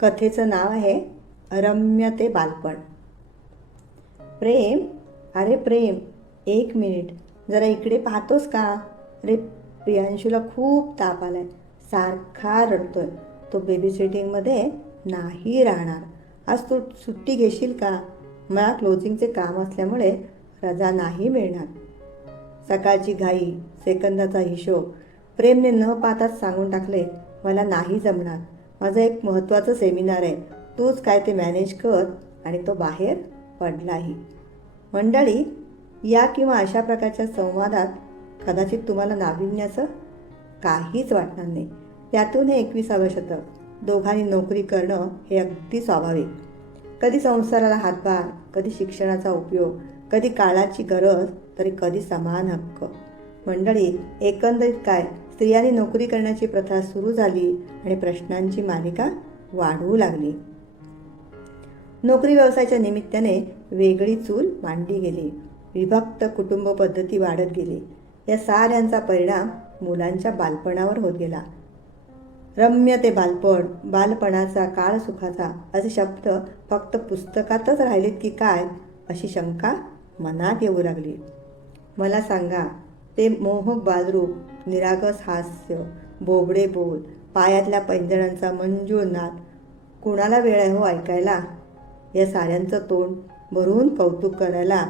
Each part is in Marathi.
कथेचं नाव आहे रम्य ते बालपण. प्रेम, अरे प्रेम, एक मिनिट, जरा इकडे पाहतोस का? अरे प्रियांशूला खूप ताप आलाय, सारखा रडतोय. तो बेबी सिटिंगमध्ये नाही राहणार. आज तू सुट्टी घेशील का? मला क्लोजिंगचे काम असल्यामुळे रजा नाही मिळणार. सकाळची घाई, सेकंदाचा हिशोब. प्रेमने न पाहताच सांगून टाकले, मला नाही जमणार. माझं एक महत्त्वाचं सेमिनार आहे, तूच काय ते मॅनेज कर. आणि तो बाहेर पडलाही. मंडळी, या किंवा अशा प्रकारच्या संवादात कदाचित तुम्हाला नाविन्याचं काहीच वाटणार नाही. त्यातून हे 21वे शतक. दोघांनी नोकरी करणं हे अगदी स्वाभाविक. कधी संसाराला हातभार, कधी शिक्षणाचा उपयोग, कधी काळाची गरज, तरी कधी समान हक्क. मंडळी, एकंदरीत काय, स्त्रियांनी नोकरी करण्याची प्रथा सुरू झाली आणि प्रश्नांची मालिका वाढवू लागली. नोकरी व्यवसायाच्या निमित्ताने वेगळी चूल मांडली गेली. विभक्त कुटुंब पद्धती वाढत गेली. या साऱ्यांचा परिणाम मुलांच्या बालपणावर होत गेला. रम्य ते बालपण, बालपणाचा काळ सुखाचा असे शब्द फक्त पुस्तकातच राहिलेत की काय, अशी शंका मनात येऊ लागली. मला सांगा, ते मोहक बालरूप, निरागस हास्य, बोबडे बोल, पायातल्या पैंजणांचा मंजूळ नाद कुणाला वेळ आहे हो ऐकायला? या साऱ्यांचं तोंड भरून कौतुक करायला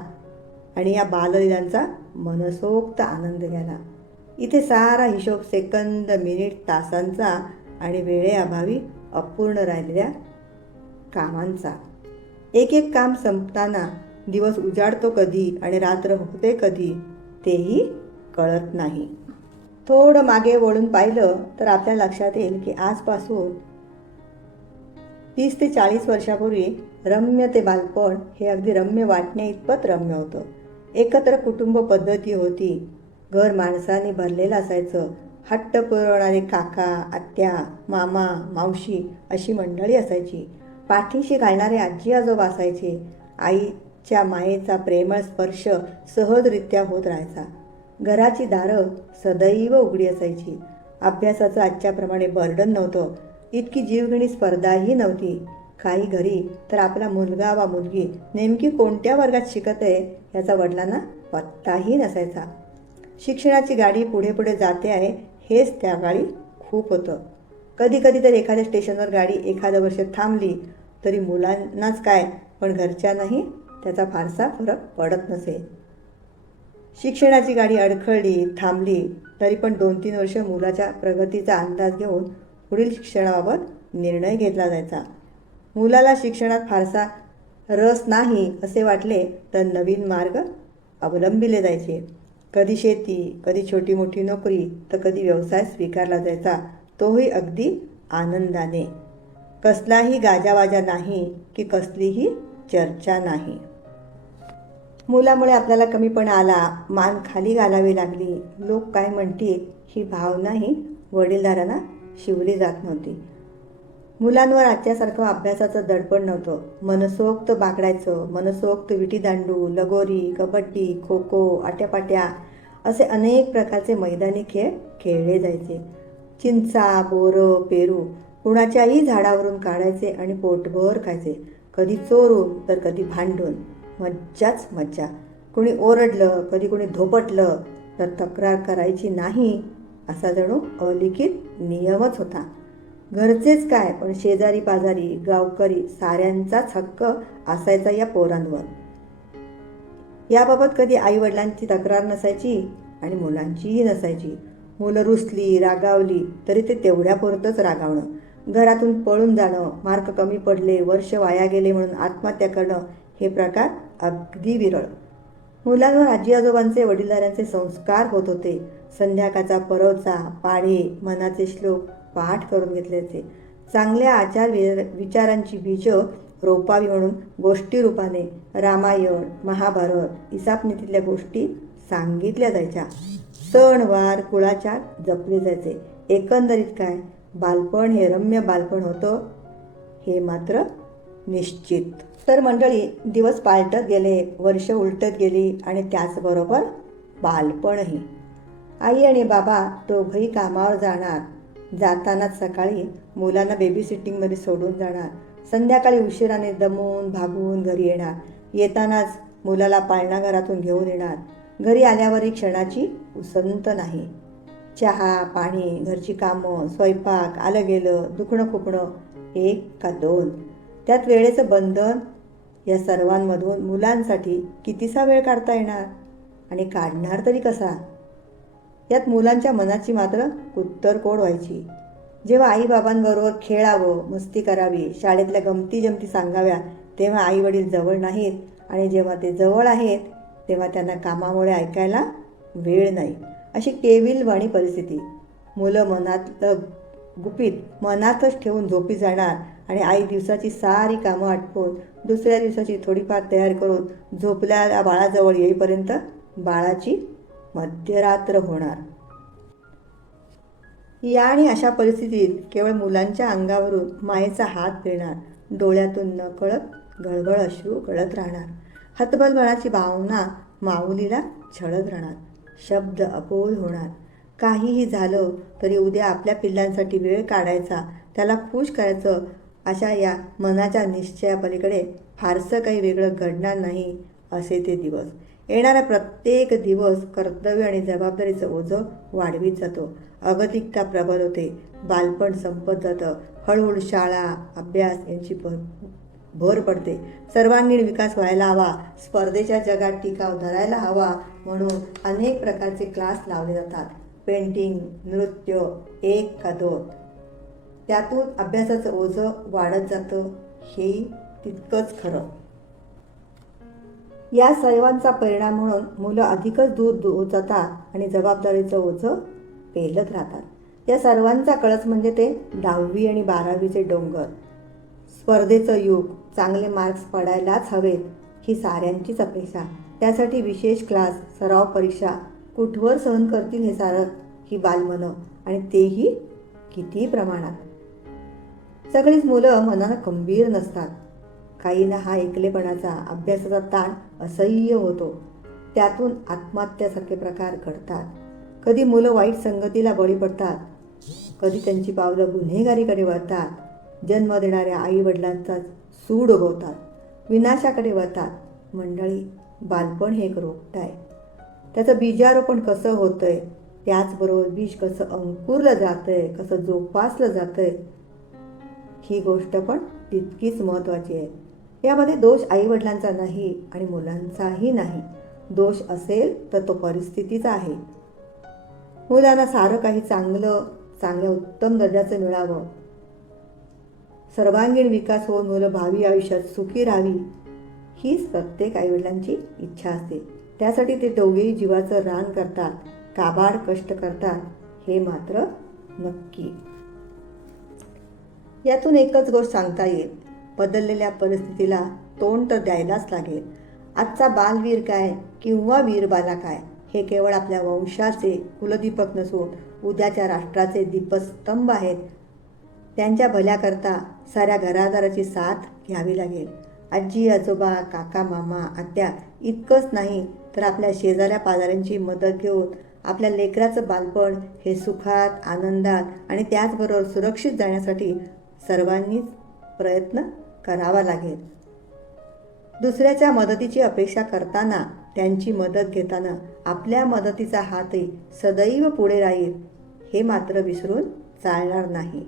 आणि या बाललीलांचा मनसोक्त आनंद घ्यायला. इथे सारा हिशोब सेकंद, मिनिट, तासांचा आणि वेळेअभावी अपूर्ण राहिलेल्या कामांचा. एक एक काम संपताना दिवस उजाडतो कधी आणि रात्र होते कधी, तेही कळत नाही. थोडं मागे वळून पाहिलं तर आपल्या लक्षात येईल की आजपासून 30 ते 40 वर्षापूर्वी रम्य ते बालपण हे अगदी रम्य वाटणे इतपत रम्य होतं. एकत्र कुटुंब पद्धती होती. घर माणसांनी भरलेलं असायचं. हट्ट पुरवणारे काका, आत्या, मामा, मावशी अशी मंडळी असायची. पाठीशी घालणारे आजी आजोबा असायचे. आईच्या मायेचा प्रेमळ स्पर्श सहजरित्या होत राहायचा. घराची दारं सदैव उघडी असायची. अभ्यासाचं आजच्याप्रमाणे बर्डन नव्हतं. इतकी जीवघेणी स्पर्धाही नव्हती. काही घरी तर आपला मुलगा वा मुलगी नेमकी कोणत्या वर्गात शिकत आहे याचा वडिलांना पत्ताही नसायचा. शिक्षणाची गाडी पुढे पुढे जाते आहे हेच त्या काळी खूप होतं. कधी कधी तर एखाद्या स्टेशनवर गाडी एखादं वर्ष थांबली तरी मुलांनाच काय पण घरच्यांनाही त्याचा फारसा फरक पडत नसे. शिक्षणाची गाडी अडखळली, थांबली तरी पण 2-3 वर्ष मुलाच्या प्रगतीचा अंदाज घेऊन पुढील शिक्षणाबाबत निर्णय घेतला जायचा. मुलाला शिक्षणात फारसा रस नाही असे वाटले तर नवीन मार्ग अवलंबिले जायचे. कधी शेती, कधी छोटी मोठी नोकरी, तर कधी व्यवसाय स्वीकारला जायचा, तोही अगदी आनंदाने. कसलाही गाजावाजा नाही की कसलीही चर्चा नाही. मुलामुळे आपल्याला कमीपणा आला, मान खाली घालावी लागली, लोक काय म्हणतील ही भावनाही वडीलधाऱ्यांना शिवली जात नव्हती. मुलांवर आजच्यासारखं अभ्यासाचं दडपण नव्हतं. मनसोक्त बागडायचं, मनसोक्त विटीदांडू, लगोरी, कबड्डी, खो खो, आट्यापाट्या असे अनेक प्रकारचे मैदानी खेळ खेळले जायचे. चिंचा, बोरं, पेरू कुणाच्याही झाडावरून काढायचे आणि पोटभर खायचे. कधी चोरून तर कधी भांडून. मज्जाच मज्जा. कोणी ओरडलं, कधी कोणी धोपटलं तर तक्रार करायची नाही असा जणू अलिखित नियमच होता. घरचेच काय पण शेजारी पाजारी, गावकरी साऱ्यांचाच हक्क असायचा या पोरांवर. याबाबत कधी आईवडिलांची तक्रार नसायची आणि मुलांचीही नसायची. मुलं रुसली, रागावली तरी ते तेवढ्यापुरतंच रागावणं. घरातून पळून जाणं, मार्क कमी पडले, वर्ष वाया गेले म्हणून आत्महत्या करणं हे प्रकार अगदी विरळ. मुलांवर आजी आजोबांचे, वडीलधाऱ्यांचे संस्कार होत होते. संध्याकाळचा परवचा, पाढे, मनाचे श्लोक पाठ करून घेतल्याचे. चांगल्या आचार विचारांची बीजं रोपावी म्हणून गोष्टी रूपाने रामायण, महाभारत, इसापनीतीतल्या गोष्टी सांगितल्या जायच्या. सणवार, कुळाचार जपले जायचे. एकंदरीत काय, बालपण हे रम्य बालपण होतं हे मात्र निश्चित. तर मंडळी, दिवस पालटत गेले, वर्ष उलटत गेली आणि त्याचबरोबर बालपणही. आई आणि बाबा दोघंही कामावर जाणार. जातानाच सकाळी मुलांना बेबी सिटिंगमध्ये सोडून जाणार, संध्याकाळी उशिराने दमून भागून घरी येणार, येतानाच मुलाला पाळणाघरातून घेऊन येणार. घरी आल्यावरही क्षणाची उसंत नाही. चहा पाणी, घरची कामं, स्वयंपाक, आलं गेलं, दुखणं खुपणं, 1 का 2. त्यात वेळेचं बंधन. या सर्वांमधून मुलांसाठी कितीसा वेळ काढता येणार आणि काढणार तरी कसा? यात मुलांच्या मनाची मात्र कुत्तरकोड व्हायची. जेव्हा आईबाबांबरोबर खेळावं, मस्ती करावी, शाळेतल्या गमती जमती सांगाव्या, तेव्हा आईवडील जवळ नाहीत, आणि जेव्हा ते जवळ आहेत तेव्हा त्यांना कामामुळे ऐकायला वेळ नाही. अशी केविलवाणी परिस्थिती. मुलं मनातलं गुपित मनातच ठेवून झोपी जाणार, आणि आई दिवसाची सारी कामं आटपून दुसऱ्या दिवसाची थोडीफार तयारी करून झोपलेल्या बाळाजवळ येईपर्यंत बाळाची मध्यरात्र होणार. या आणि अशा परिस्थितीत केवळ मुलांच्या अंगावरून मायेचा हात फिरणार, डोळ्यातून नकळत गळगळ अश्रू गळत राहणार, हतबलपणाची भावना माऊलीला छळत राहणार, शब्द अबोल होणार. काहीही झालं तरी उद्या आपल्या पिल्लांसाठी वेळ काढायचा, त्याला खुश करायचं, अशा या मनाच्या निश्चयापलीकडे फारसं काही वेगळं घडणार नाही असे ते दिवस. येणारा प्रत्येक दिवस कर्तव्य आणि जबाबदारीचं ओझं वाढवीत जातो. अगतिकता प्रबल होते. बालपण संपत जातं. हळूहळू शाळा, अभ्यास यांची भर पडते. सर्वांगीण विकास व्हायला हवा, स्पर्धेच्या जगात टिकाव धरायला हवा म्हणून अनेक प्रकारचे क्लास लावले जातात. पेंटिंग, नृत्य, 1 का 2. त्यातून अभ्यासाचं ओझं वाढत जातं, हेही तितकंच खरं. या सर्वांचा परिणाम म्हणून मुलं अधिकच दूर होत जातात आणि जबाबदारीचं ओझं पेलत राहतात. या सर्वांचा कळस म्हणजे ते 10वी आणि 12वीचे डोंगर. स्पर्धेचं युग. चांगले मार्क्स पडायलाच हवेत ही साऱ्यांचीच अपेक्षा. त्यासाठी विशेष क्लास, सराव परीक्षा. कुठवर सहन करतील हे सारं ही बालमनं, आणि तेही किती प्रमाणात. सगळीच मुलं मनानं खंबीर नसतात. काहींना हा एकलेपणाचा, अभ्यासाचा ताण असह्य होतो. त्यातून आत्महत्यासारखे प्रकार घडतात. कधी मुलं वाईट संगतीला बळी पडतात, कधी त्यांची पावलं गुन्हेगारीकडे वळतात. जन्म देणाऱ्या आईवडिलांचा सूड उगवतात, विनाशाकडे वळतात. मंडळी, बालपण हे एक रोपटं आहे. त्याचं बीजारोपण कसं होतंय, त्याचबरोबर बीज कसं अंकुरलं जातंय, कसं जोपासलं जातंय, ही गोष्ट पण तितकीच महत्त्वाची आहे. यामध्ये दोष आईवडिलांचा नाही आणि मुलांचाही नाही. दोष असेल तर तो परिस्थितीचा आहे. मुलांना सारं काही चांगल्या उत्तम दर्जाचं मिळावं, सर्वांगीण विकास होऊन मुलं भावी आयुष्यात सुखी राहावी, हीच प्रत्येक आईवडिलांची इच्छा असते. त्यासाठी ते दोघेही जीवाचं रान करतात, काबाड कष्ट करतात, हे मात्र नक्की. यातून एकच गोष्ट सांगता येईल, बदललेल्या परिस्थितीला तोंड तर द्यायलाच लागेल. आजचा बालवीर काय किंवा वीरबाला काय, हे केवळ आपल्या वंशाचे कुलदीपक नसून उद्याच्या राष्ट्राचे दीपस्तंभ आहेत. त्यांच्या भल्याकरता साऱ्या घरादाराची साथ घ्यावी लागेल. आजी आजोबा, काका मामा, आत्या इतकंच नाही तर आपल्या शेजाऱ्या पाजाऱ्यांची मदत घेऊन आपल्या लेकराचं बालपण हे सुखात, आनंदात आणि त्याचबरोबर सुरक्षित जाण्यासाठी सर्वांनीच प्रयत्न करावा लागेल. दुसऱ्याच्या मदतीची अपेक्षा करताना, त्यांची मदत घेताना आपल्या मदतीचा हातही सदैव पुढे राहील, हे मात्र विसरून चालणार नाही.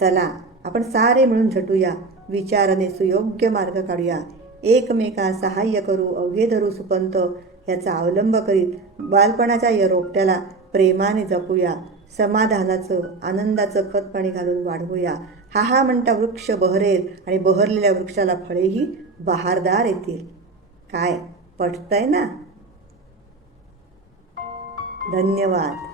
चला, आपण सारे मिळून झटूया, विचाराने सुयोग्य मार्ग काढूया, एकमेका सहाय्य करू, अवघे धरू सुपंत याचा अवलंब करीत बालपणाच्या या रोपट्याला प्रेमाने जपूया, समाधानाचं, आनंदाचं खतपाणी घालून वाढवूया. हा म्हणता वृक्ष बहरेल आणि बहरलेल्या वृक्षाला फळेही बहारदार येतील. काय पटतंय ना? धन्यवाद.